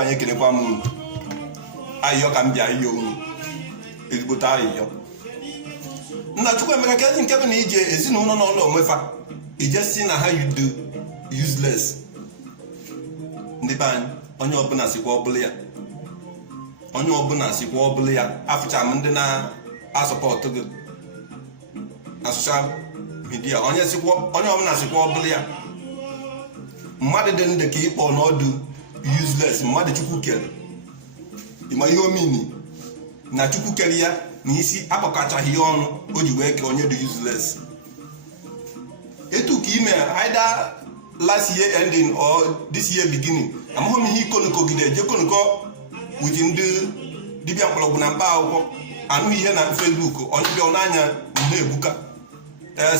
anyị ekelekwa m ayịyọ ka m bịa iyo unu ezigbote ayịyọ. Nna Chukwuemeka kezi nke bụ na ije ezinụlọ n'ụlọ onwefa ije si na ha yudo useless. Ndị be anyị onye ọbụla sikwa ọbụla ya, onye ọbụla sikwa ọbụla ya. Afụcha m ndị na-asọpọtụ gị na soshal midia, onye ọbụla sikwa ọbụla ya. Mmadụ dị ndị ka ịkpọ n'ọdụ useless, mmadụ Chukwu kere ịma ihe omini na Chukwu kere ya na isi akpọkachaghị ya ọnụ o ji wee kee onye dị useless. Etu ka ime either last year ending or this year beginning, amaghị m ihe ikonukogide eje konuko with ndị dibịa mkpọrọgwụ na mkpa akwụkwọ, anụghị ihe na Facebook, onye bịa n'anya na-ebuka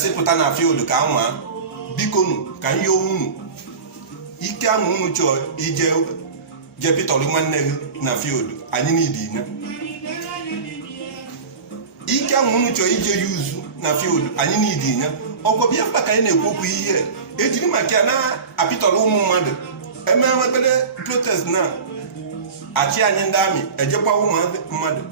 sịpụta na field ka anwa. Bikonu ka ihe unu ike ahụ unu chọọ ije jepịtọrọ nwanne gị na field, anyị n'idi ya. Ike ahụ unu chọọ ije yuzu na field, anyị n'idi ya. Ọgwọ bịa mkpa ka anyị na-ekwu okwu ihe ejiri maka ya na-apịtọrọ ụmụ mmadụ emewebere protest na achị anyị ndị amị ejekwa ụmụ mmadụ.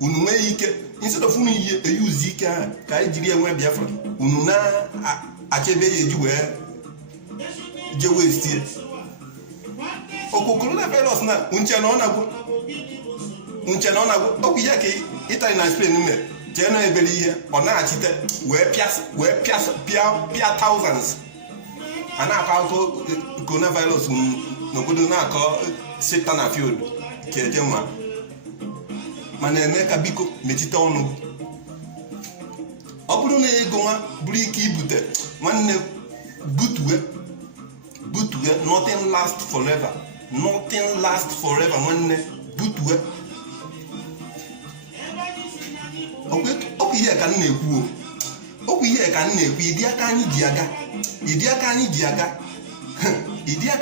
Unu nwee ike instead of unu ihe eyuzi ike ahụ ka anyị jiri enwe Biafra, unu na-achebe ya eji wee je westie coronavirus na nche na ọ na-agwụ ọgwụ ihe ka Italy na Spain mere jee na ebere ihe ọ na-achite wee pịa thousands. A na-akọ akụkọ coronavirus n'obodo na-akọ sita na field ka eje nwa, mana eme ka biko mechite ọnụ. Ọ bụrụ na ego nwa bụrụ ike ibute nwanne butue, nothing last forever nwanne butue. Okwu ihe ka m na-ekwu, ịdị aka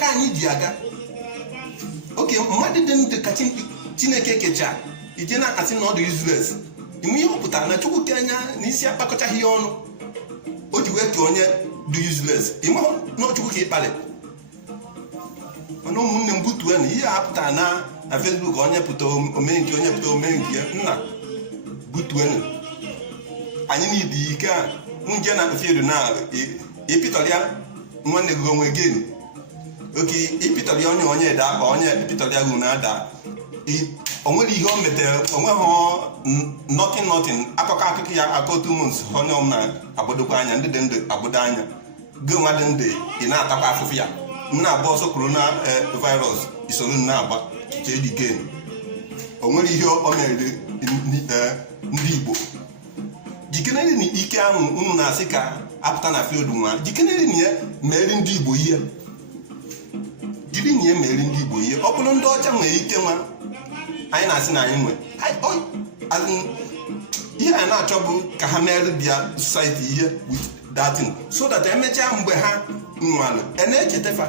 anyị ji aga. Oke mmadụ dị ndụ ka Chineke kecha ije na-asị na ọ dị useless. Ime ihe pụtara na Chukwu ke anya na isi akpakọchaghị ya ọnụ o ji wee kee onye dị useless. Ime na Chukwu ka ịkpalị. Mana ụmụnne m butue na ihe a pụtara na Facebook, onye pụta omenke onye pụta omenke ya. Nna butuenu anyị n'idi ike a nje na field na ịpịtọrịa nwanne gị onwe gị. Oke ịpịtọrịa onye da ka onye ịpịtọrịa gị na-ada, o nwere ihe o metere, onweghị nothing akụkọ ya akọ 2 months. Onye ọbụla agbadokwa anya, ndị dị ndụ agbodo anya, gị nwa dị ndụ ị na-atakwa afụfụ ya. Na-agba ọsọ corona virus isoro na-agba chedike. O nwere ihe o mere ndị Igbo. Jikenere na ike ahụ unu na-asị ka apụta na field nwa, jikenere na ya mere ndị Igbo ihe, jiri na ya mere ndị Igbo ihe. Ọ bụrụ ndị ọcha nwere ike nwa, anyị na-asị na anyị nwe ihe anyị na-achọ bụ ka ha mere bịa society ihe with that thing, so that emechaa mgbe ha nwalụ ena-echetafa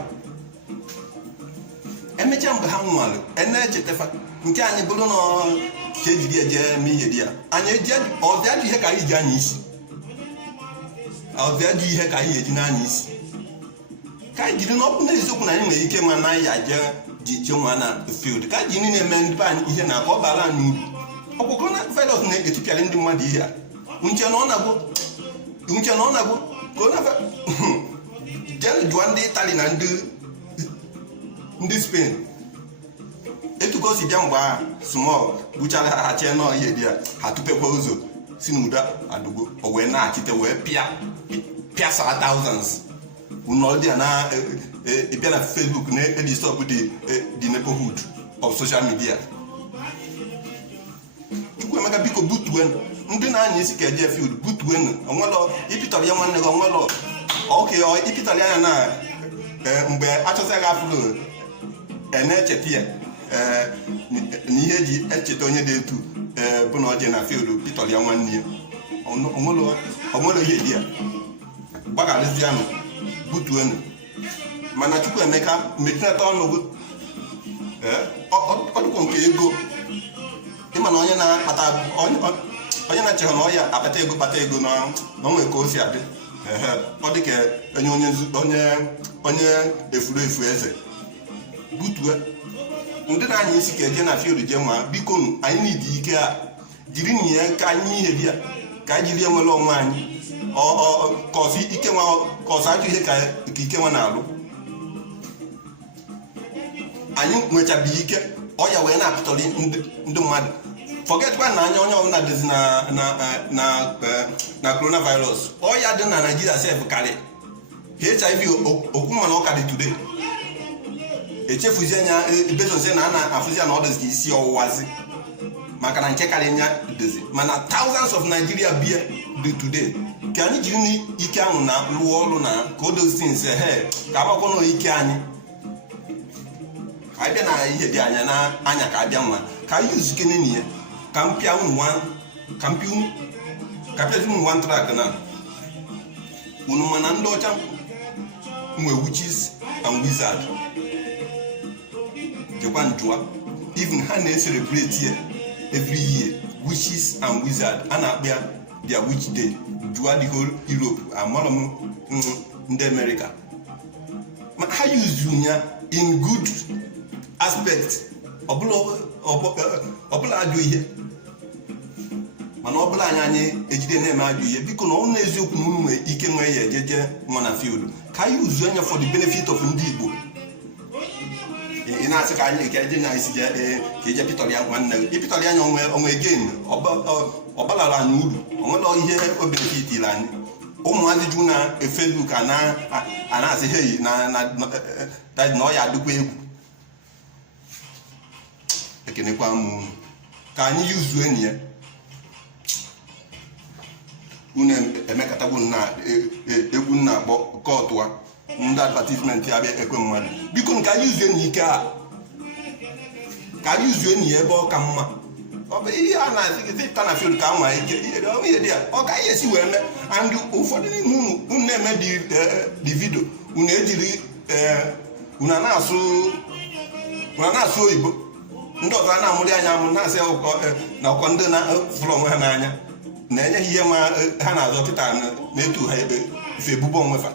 nke anyị bụrụ na ka ejiri eje eme ihe dị ya. Anyị eji ọdịadị ihe ka anyị ji anya isi, ọdịadị ihe ka anyị eji n'anya isi, ka anyị jiri n'ọkụ n'eziokwu na anyị nwere ike nwa na anyị aje ji nwa na field, ka anyị ji niile eme ndị be anyị ihe na ka ọ bara anyị uru. Ọkwa coronavirus na-etipịara ndị mmadụ ihe a. Nche na ọ na-agwụ jee jụọ ndị Italy na ndị Spain etugo si bịa mgbe ha small buchara ha chee nọ ihe dị ya, ha tupekwa ụzọ si n'ụda adụgo o wee na-achite wee pịasa thousands. Ụnọ dị ya na ịbịa na Facebook na-edistọpụ the neighborhood of social media. Chukwuemeka biko butuenu ndị na-anya isi ka eje field, butuenu. Onwelo ịpịtọrọ ya nwanne gị, onwelo oke ịpịtọrọ ya na mgbe achọsịghị afụrụ na-echeta ya na ihe eji echeta onye dị etu bụ na oje na field pịtọrọ ya nwanne ya. Onwelo ihe dị ya, gbagharịzianụ, butuenu. Mana Chukwuemeka mechinata ọnụ gị ọdụkọ nke ego. Ịma na onye na-achịghị na ọya akpata ego na onwe ka o si adị. Ọ dị ka onye efuru efu eze butue ndị na-anya isi ka eje na field je ma biko nụ anyị n'idi ike a jiri na ya ka anyị ihe bịa ka anyị jiri enwere onwe anyị kọsụ ike nwa kọsụ ajọ ihe ka ike nwa na-alụ anyị nwechabeghị ike ọya wee na-apụtara ndị mmadụ forgetkwa na anya onye ọbụla dịzi na coronavirus ọya dị na Nigeria sef karị HIV okwu mana ọ ka dị today echefuzi anya bezonse na a na-afụzi ya na ọ dịzi ka isi ọwụwazi maka na nke karị nya dịzi mana thousands of Nigeria bia dị today ka anyị jiri n'ike ahụ na lụọ ọrụ na ka o dozi nse he ka agbakọ na ike anyị abịa na ihe dị anya na anya ka abịa nwa ka anyị uzukene n'ihe ka mpịa unu one track na unu mana ndị ọcha nwe witches and wizard jekwa njụa even ha na-celebrate every year witches and wizard a na-akpọ ya their witch day jụa the whole Europe amara m ndị America ma ha use ya in good aspect ọbụla ajọ ihe mana ọbụla anyị ejide na-eme ajọ ihe biko na ọ na-eziokwu na unu nwere ike nwee ya ejeje nwa na field ka anyị uzu anya for the benefit of ndị Igbo ị na-asị ka anyị ka eje nya isi ka eje pịtọrọ ya nwanne gị ịpịtọrọ ya anya onwe gen ọbalara anyị uru onwere ihe o benefitiri anyị ụmụazị ju na Facebook a na-asị heyi na ọ ya adịkwa egwu ekenekwa m ka anyị yuzuo enyi ya unu emekọtagbu na egwu na-akpọ kọtụa ndị advertisement ya bịa ekwe mmadụ biko ka anyị yuzuo enyi ike a ka anyị yuzuo enyi ya ebe ọ ka mma ọ bụ ihe a na-azịta na field ka nwa ike ihe dị ya ọ gaghị esi wee mee and ụfọdụ n'ime unu na-eme dị vidio unu ejiri unu na-asụ oyibo ndị ọzọ a na-amụrị anya amụ na-asị na ọkọ ndị na-fụrụ onwe ha n'anya na-enye ha ihe nwa ha na-azọ kịta na-etu ha ebe ife ebubo onwefa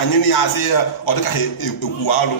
anyị na ya asị ya ọ dịka ha ekwuwa alụ